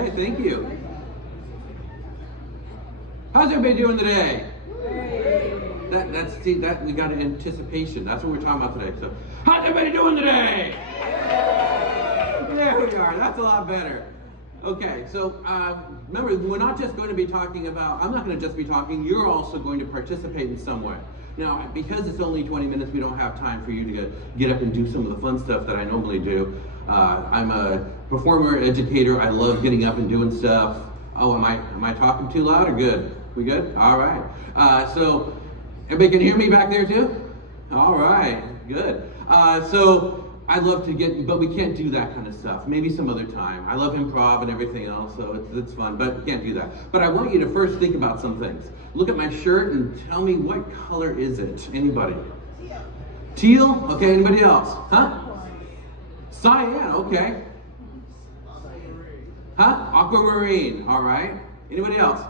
Okay, thank you. How's everybody doing today? See, we got an anticipation. That's what we're talking about today. So, how's everybody doing today? There we are. That's a lot better. Okay, so remember, we're not just going to be talking about, I'm not going to just be talking, you're also going to participate in some way. Now, because it's only 20 minutes, we don't have time for you to get up and do some of the fun stuff that I normally do. I'm a performer, educator. I love getting up and doing stuff. Oh, am I talking too loud or good? We good? All right. So, everybody can hear me back there too? All right, good. So, I love to but we can't do that kind of stuff. Maybe some other time. I love improv and everything else, so it's fun, but we can't do that. But I want you to first think about some things. Look at my shirt and tell me, what color is it? Anybody? Teal? Okay, anybody else? Huh? Cyan, okay. Huh? Aquamarine, all right. Anybody else?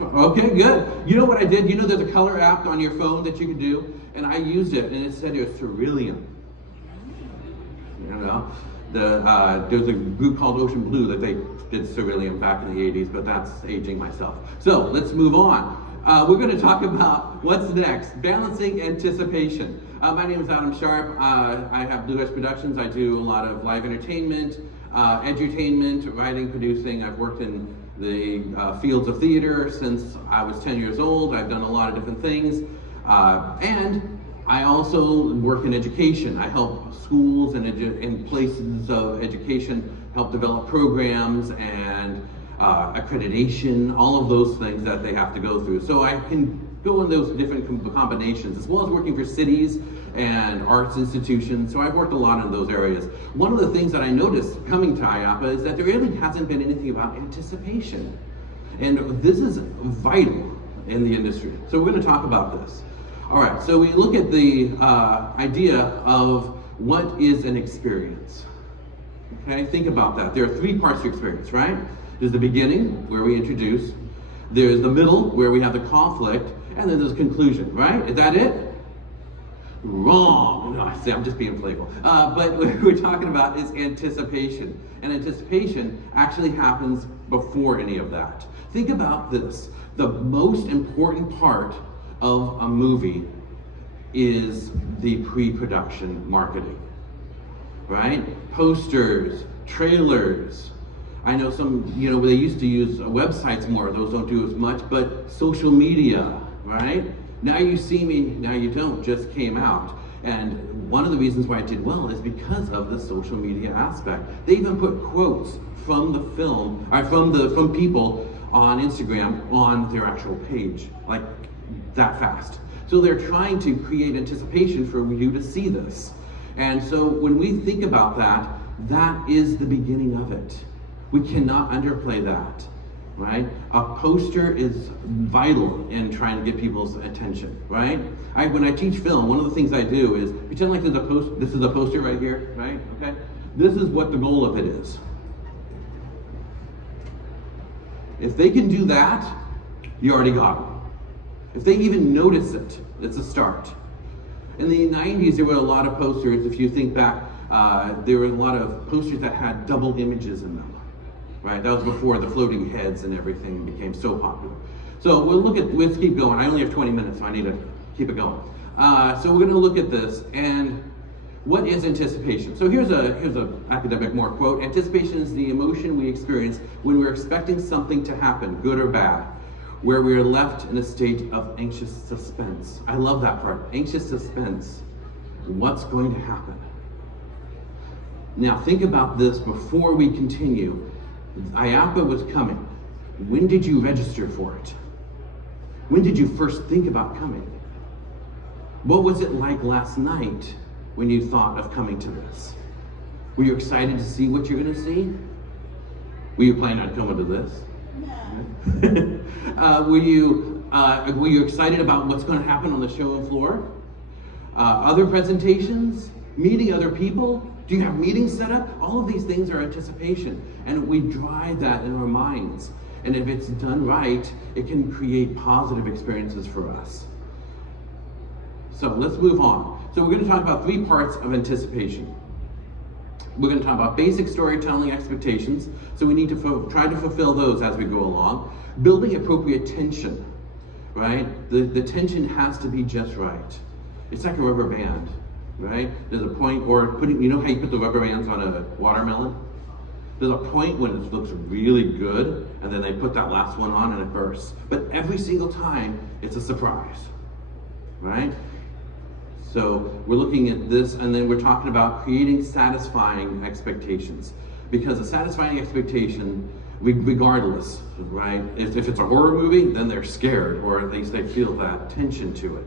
Okay, good. You know what I did? You know there's a color app on your phone that you can do? And I used it, and it said it was cerulean. You know, there's a group called Ocean Blue that they did cerulean back in the 80s, but that's aging myself. So let's move on. We're going to talk about what's next, balancing anticipation. My name is Adam Sharp. I have Blue Edge Productions. I do a lot of live entertainment, edutainment, writing, producing. I've worked in the fields of theater since I was 10 years old. I've done a lot of different things. And I also work in education. I help schools and places of education help develop programs and accreditation, all of those things that they have to go through. So I can go in those different combinations, as well as working for cities and arts institutions. So I've worked a lot in those areas. One of the things that I noticed coming to IAAPA is that there really hasn't been anything about anticipation. And this is vital in the industry. So we're going to talk about this. All right, so we look at the idea of what is an experience. Okay, think about that. There are three parts to experience, right? There's the beginning, where we introduce. There's the middle, where we have the conflict. And then there's conclusion, right? Is that it? Wrong. No, I see, I'm just being playful. But what we're talking about is anticipation. And anticipation actually happens before any of that. Think about this. The most important part of a movie is the pre-production marketing, right? Posters, trailers. I know some, they used to use websites more. Those don't do as much, but social media, right? Now you see me, now you don't, just came out. And one of the reasons why it did well is because of the social media aspect. They even put quotes from the film, or from people on Instagram on their actual page, like that fast. So they're trying to create anticipation for you to see this. And so when we think about that, that is the beginning of it. We cannot underplay that, right? A poster is vital in trying to get people's attention, right? When I teach film, one of the things I do is pretend like there's this is a poster right here, right? Okay? This is what the goal of it is. If they can do that, you already got them. If they even notice it, it's a start. In the 90s, there were a lot of posters. If you think back, there were a lot of posters that had double images in them, right? That was before the floating heads and everything became so popular. So let's keep going. I only have 20 minutes, so I need to keep it going. So we're gonna look at this, and what is anticipation? So here's a academic more quote. Anticipation is the emotion we experience when we're expecting something to happen, good or bad, where we are left in a state of anxious suspense. I love that part, anxious suspense. What's going to happen? Now think about this before we continue. IAAPA was coming. When did you register for it? When did you first think about coming? What was it like last night when you thought of coming to this? Were you excited to see what you're going to see? Were you planning on coming to this? No. Were you excited about what's going to happen on the show floor? Other presentations? Meeting other people? Do you have meetings set up? All of these things are anticipation, and we drive that in our minds. And if it's done right, it can create positive experiences for us. So let's move on. So we're going to talk about three parts of anticipation. We're going to talk about basic storytelling expectations, so we need to try to fulfill those as we go along. Building appropriate tension, right? The tension has to be just right. It's like a rubber band, right? There's a point, or putting, you know how you put the rubber bands on a watermelon? There's a point when it looks really good, and then they put that last one on and it bursts. But every single time, it's a surprise, right? So we're looking at this, and then we're talking about creating satisfying expectations. Because a satisfying expectation, regardless, right? If it's a horror movie, then they're scared, or at least they feel that tension to it,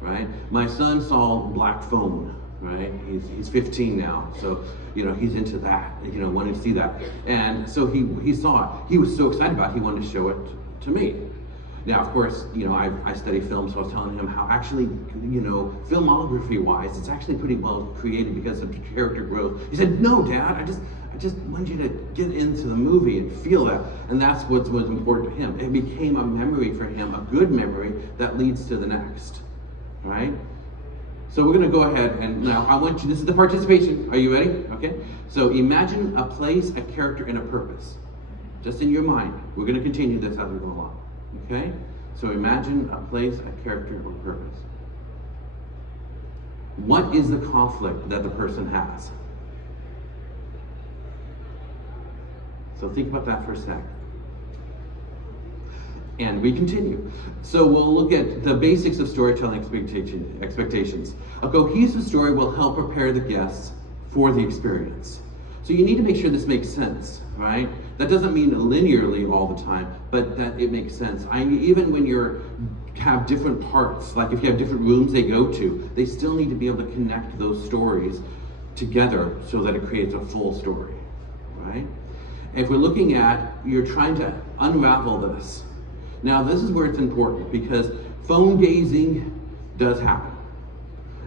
right? My son saw Black Phone, right? He's 15 now, so he's into that, wanting to see that. And so he saw it. He was so excited about it, he wanted to show it to me. Now, of course, I study film, so I was telling him how actually, filmography-wise, it's actually pretty well created because of character growth. He said, "No, Dad, I just want you to get into the movie and feel that." And that's what was important to him. It became a memory for him, a good memory that leads to the next, right? So we're going to go ahead and now I want you, this is the participation. Are you ready? Okay. So imagine a place, a character, and a purpose. Just in your mind. We're going to continue this as we go along. Okay? So imagine a place, a character, or purpose. What is the conflict that the person has? So think about that for a sec. And we continue. So we'll look at the basics of storytelling expectations. A cohesive story will help prepare the guests for the experience. So you need to make sure this makes sense, right? That doesn't mean linearly all the time, but that it makes sense. Even when have different parts, like if you have different rooms they go to, they still need to be able to connect those stories together so that it creates a full story, right? If we're looking at, you're trying to unravel this. Now, this is where it's important because phone gazing does happen.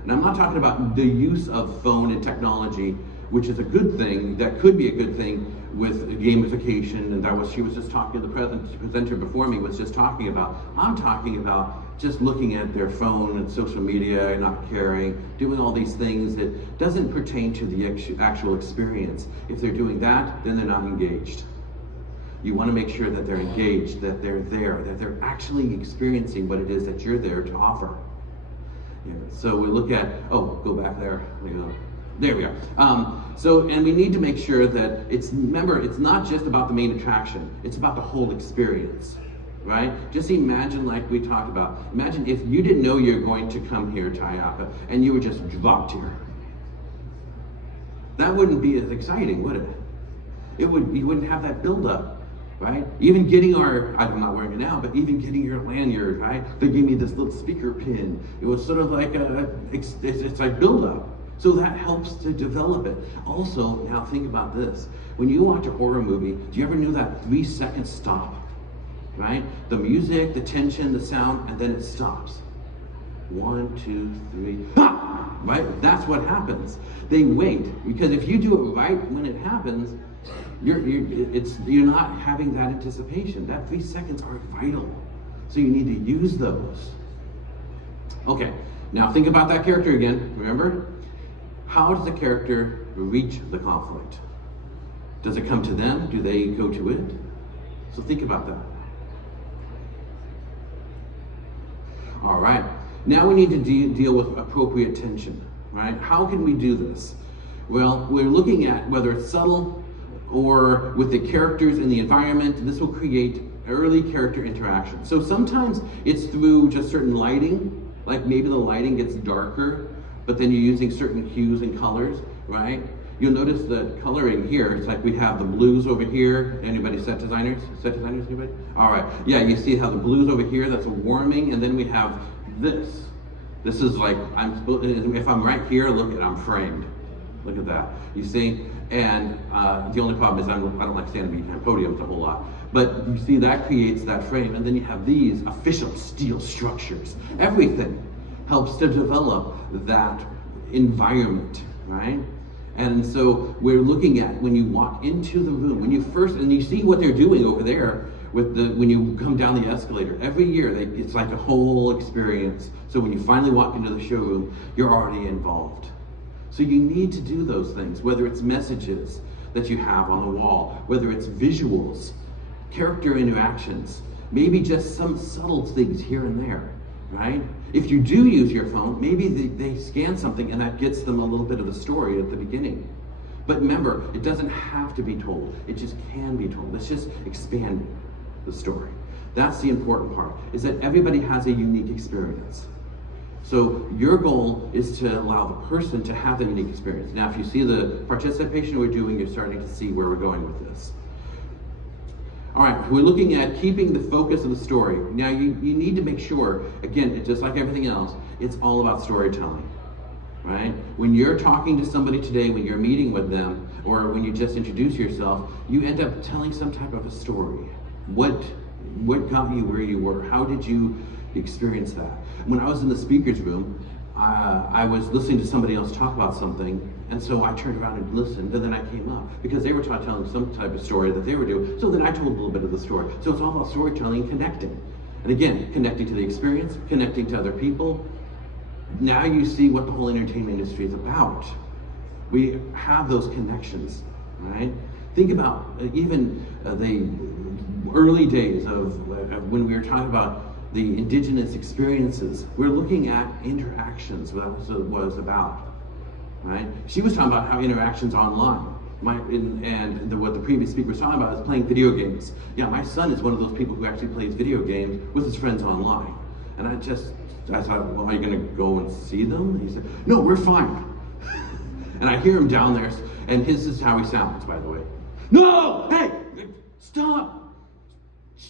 And I'm not talking about the use of phone and technology, which is a good thing, that could be a good thing with gamification, and she was just talking, the presenter before me was just talking about. I'm talking about just looking at their phone and social media and not caring, doing all these things that doesn't pertain to the actual experience. If they're doing that, then they're not engaged. You want to make sure that they're engaged, that they're there, that they're actually experiencing what it is that you're there to offer. So we look at, go back there. There we are. And we need to make sure that remember, it's not just about the main attraction, it's about the whole experience, right? Just imagine, like we talked about, imagine if you didn't know you're going to come here to IAAPA and you were just dropped here. That wouldn't be as exciting, would it? You wouldn't have that build-up. Right? Even getting I'm not wearing it now, but even getting your lanyard, right? They gave me this little speaker pin. It was sort of like it's like build-up. So that helps to develop it. Also, now think about this. When you watch a horror movie, do you ever know that 3-second stop? Right? The music, the tension, the sound, and then it stops. 1, 2, 3, ha! Right? That's what happens. They wait, because if you do it right when it happens, you're not having that anticipation. That 3 seconds are vital. So you need to use those. Okay, now think about that character again, remember? How does the character reach the conflict? Does it come to them? Do they go to it? So think about that. All right, now we need to deal with appropriate tension, right? How can we do this? Well, we're looking at whether it's subtle or with the characters in the environment. This will create early character interaction. So sometimes it's through just certain lighting, like maybe the lighting gets darker, but then you're using certain hues and colors, right? You'll notice the coloring here. It's like we have the blues over here. Anybody set designers? Set designers, anybody? All right, yeah, you see how the blues over here, that's a warming, and then we have this. This is like, if I'm right here, look at, I'm framed. Look at that, you see? And the only problem is I don't like standing behind podiums a whole lot. But you see that creates that frame, and then you have these official steel structures. Everything helps to develop that environment, right? And so we're looking at when you walk into the room, and you see what they're doing over there when you come down the escalator. Every year, it's like a whole experience. So when you finally walk into the showroom, you're already involved. So you need to do those things, whether it's messages that you have on the wall, whether it's visuals, character interactions, maybe just some subtle things here and there, right? If you do use your phone, maybe they scan something and that gets them a little bit of the story at the beginning. But remember, it doesn't have to be told. It just can be told. It's just expanding the story. That's the important part, is that everybody has a unique experience. So your goal is to allow the person to have a unique experience. Now, if you see the participation we're doing, you're starting to see where we're going with this. All right, we're looking at keeping the focus of the story. Now, you need to make sure, again, just like everything else, it's all about storytelling, right? When you're talking to somebody today, when you're meeting with them, or when you just introduce yourself, you end up telling some type of a story. What got you where you were? How did you experience that? When I was in the speaker's room, I was listening to somebody else talk about something, and so I turned around and listened, and then I came up because they were telling some type of story that they were doing. So then I told a little bit of the story. So it's all about storytelling and connecting. And again, connecting to the experience, connecting to other people. Now you see what the whole entertainment industry is about. We have those connections, right? Think about even the early days of when we were talking about the indigenous experiences. We're looking at interactions, what it was about, right? She was talking about how interactions online, what the previous speaker was talking about is playing video games. Yeah, my son is one of those people who actually plays video games with his friends online. And I thought, well, are you gonna go and see them? And he said, no, we're fine. And I hear him down there, and this is how he sounds, by the way. No, hey, stop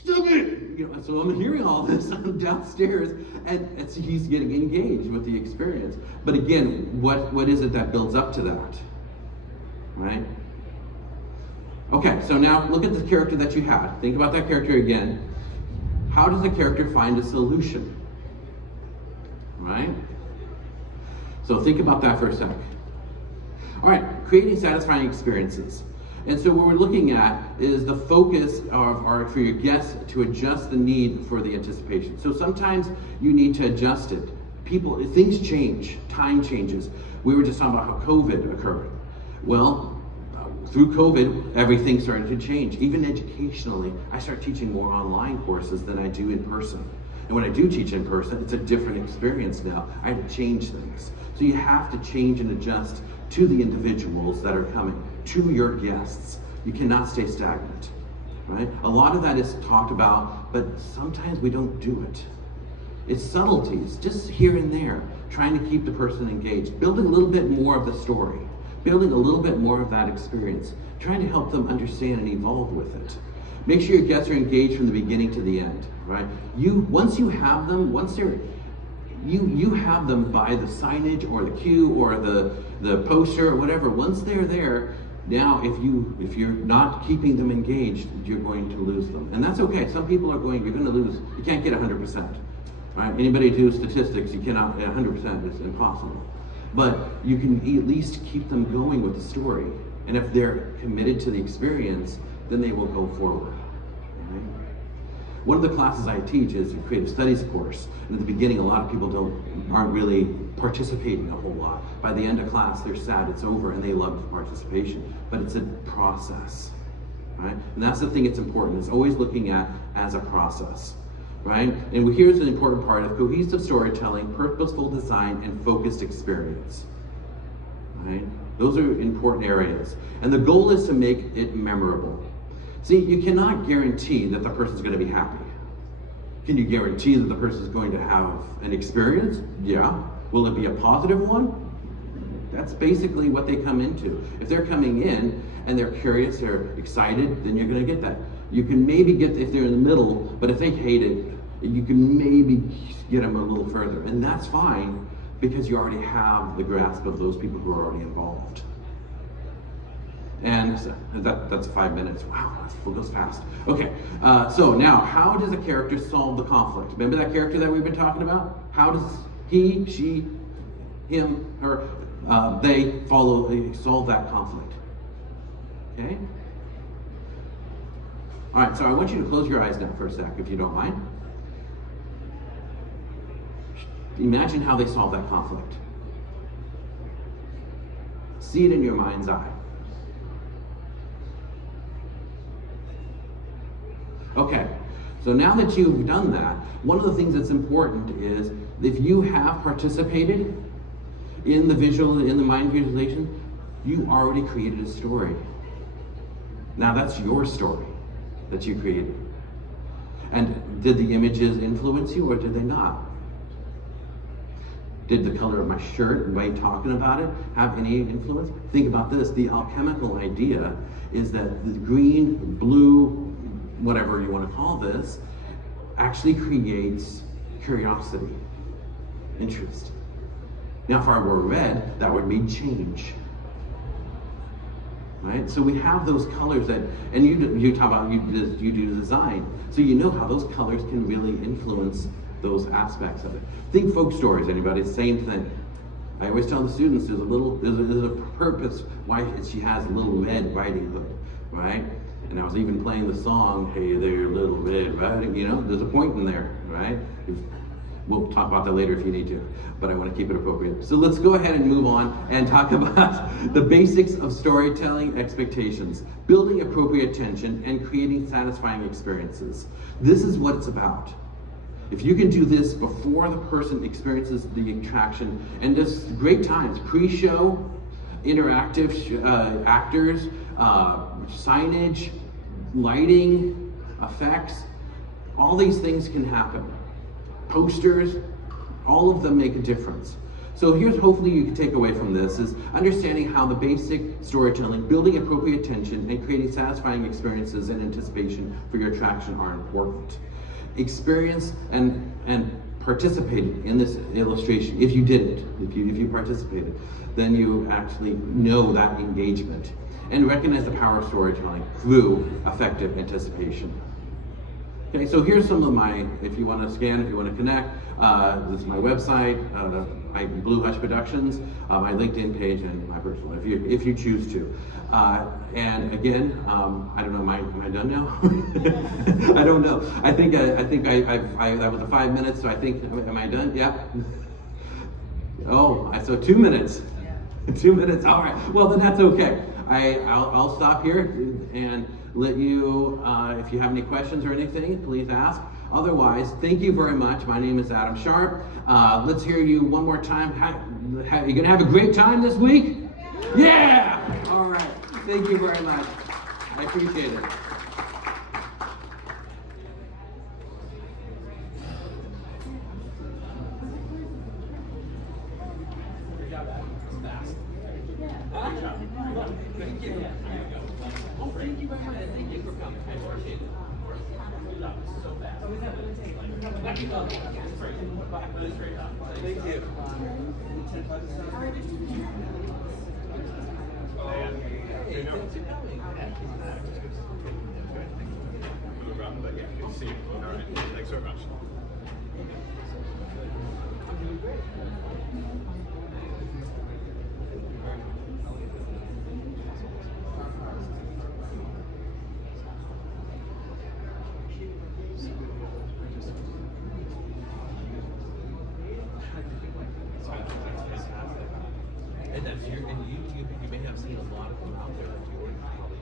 it! So I'm hearing all this downstairs, and so he's getting engaged with the experience. But again, what is it that builds up to that, right? Okay, so now look at the character that you had. Think about that character again. How does the character find a solution, right? So think about that for a second. All right, creating satisfying experiences. And so what we're looking at is the focus for your guests to adjust the need for the anticipation. So sometimes you need to adjust it. Things change, time changes. We were just talking about how COVID occurred. Well, through COVID, everything started to change. Even educationally, I start teaching more online courses than I do in person. And when I do teach in person, it's a different experience now. I had to change things. So you have to change and adjust to the individuals that are coming, to your guests. You cannot stay stagnant, right? A lot of that is talked about, but sometimes we don't do it. It's subtleties, just here and there, trying to keep the person engaged, building a little bit more of the story, building a little bit more of that experience, trying to help them understand and evolve with it. Make sure your guests are engaged from the beginning to the end, right? Once you have them, you have them by the signage or the cue or the poster or whatever. Once they're there, now if you're not keeping them engaged, you're going to lose them. And that's okay. Some people you're going to lose. You can't get 100%. Right? Anybody do statistics, you cannot, 100% is impossible. But you can at least keep them going with the story. And if they're committed to the experience, then they will go forward. Right? One of the classes I teach is a creative studies course. And at the beginning, a lot of people aren't really participating a whole lot. By the end of class, they're sad it's over and they love the participation. But it's a process, right? And that's the thing it's important. It's always looking at as a process, right? And here's an important part of cohesive storytelling, purposeful design, and focused experience, right? Those are important areas. And the goal is to make it memorable. See, you cannot guarantee that the person's going to be happy. Can you guarantee that the person's going to have an experience? Yeah. Will it be a positive one? That's basically what they come into. If they're coming in and they're curious, they're excited, then you're going to get that. You can maybe get, if they're in the middle, but if they hate it, you can maybe get them a little further. And that's fine because you already have the grasp of those people who are already involved. And that's 5 minutes. Wow, that goes fast. Okay, so now, how does a character solve the conflict? Remember that character that we've been talking about? How does he, she, him, her, they solve that conflict? Okay? All right, so I want you to close your eyes now for a sec, if you don't mind. Imagine how they solve that conflict. See it in your mind's eye. Okay, so now that you've done that, one of the things that's important is if you have participated in the mind visualization, you already created a story. Now that's your story that you created. And did the images influence you or did they not? Did the color of my shirt, by talking about it, have any influence? Think about this, the alchemical idea is that the green, blue, whatever you want to call this, actually creates curiosity, interest. Now if I were red, that would mean change. Right? So we have those colors that, and you talk about, you do design, so you know how those colors can really influence those aspects of it. Think folk stories, anybody, same thing. I always tell the students there's a purpose why she has a little red riding hood, right? And I was even playing the song, hey there, little red riding, you know, there's a point in there, right? We'll talk about that later if you need to, but I want to keep it appropriate. So let's go ahead and move on and talk about the basics of storytelling expectations, building appropriate tension, and creating satisfying experiences. This is what it's about. If you can do this before the person experiences the attraction, and just great times, pre-show, interactive actors, signage, lighting, effects, all these things can happen. Posters, all of them make a difference. So here's hopefully you can take away from this is understanding how the basic storytelling, building appropriate tension, and creating satisfying experiences and anticipation for your attraction are important. Experience and participated in this illustration. If you didn't, if you participated, then you actually know that engagement and recognize the power of storytelling through effective anticipation. Okay, so here's some of my, if you want to scan, if you want to connect, this is my website, my Blue Hush Productions, my LinkedIn page, and my personal, if you choose to. And again, I don't know, am I done now? I don't know. I think that was a 5 minutes, so I think, am I done? Yeah. Oh, so 2 minutes. 2 minutes. All right. Well, then that's okay. I'll stop here and let you, if you have any questions or anything, please ask. Otherwise, thank you very much. My name is Adam Sharp. Let's hear you one more time. You gonna have a great time this week? Yeah! All right. Thank you very much. I appreciate it. Thank you. Oh, thank you very much. Thank you for coming. I appreciate it. So fast. Thank you. Hey, thanks for coming. But yeah, good to see you. All right. Thanks very much. I'm doing great. And that's you may have seen a lot of them out there that you already probably.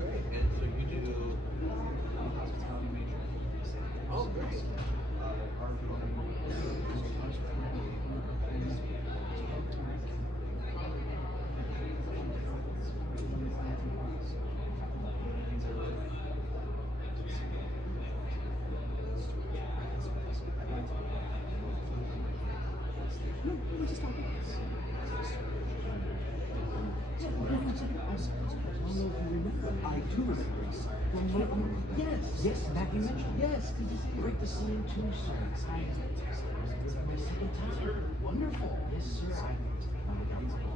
Great. And so you do hospitality major. Oh, great. I do remember. Yes, back you mentioned. Yes, great to see you too, sir. My second time. Wonderful. Yes, sir.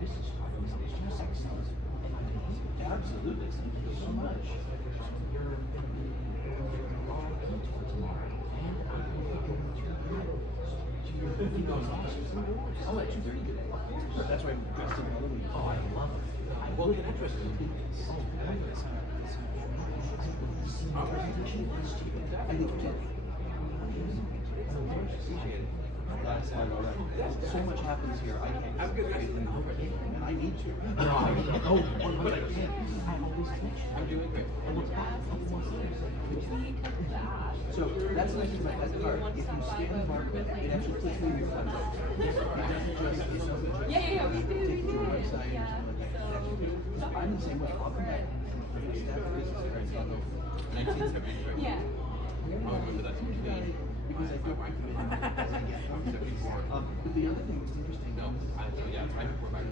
This is just excellent. Absolutely. Thank you so much. You're going to be raw tomorrow, and I'm going to I'll let you do it today. That's why I'm dressed in Halloween. Oh, I love it. Well, get interested. Oh, I think you did. slide already. So much happens here. I can't. I'm good. And I need to. No, I know. But I can't. I always teach. I'm doing great. And what's bad? So that's the nice thing about that card. If you scan the barcode, it actually puts you in your website. It doesn't just Yeah, we do. take you to a website. Yeah, So I'm the same way. Welcome back. Staff of business experience on the 1973. Yeah. I remember that. because I feel as I get older. But the other thing that's interesting. No, yeah, it's right before back.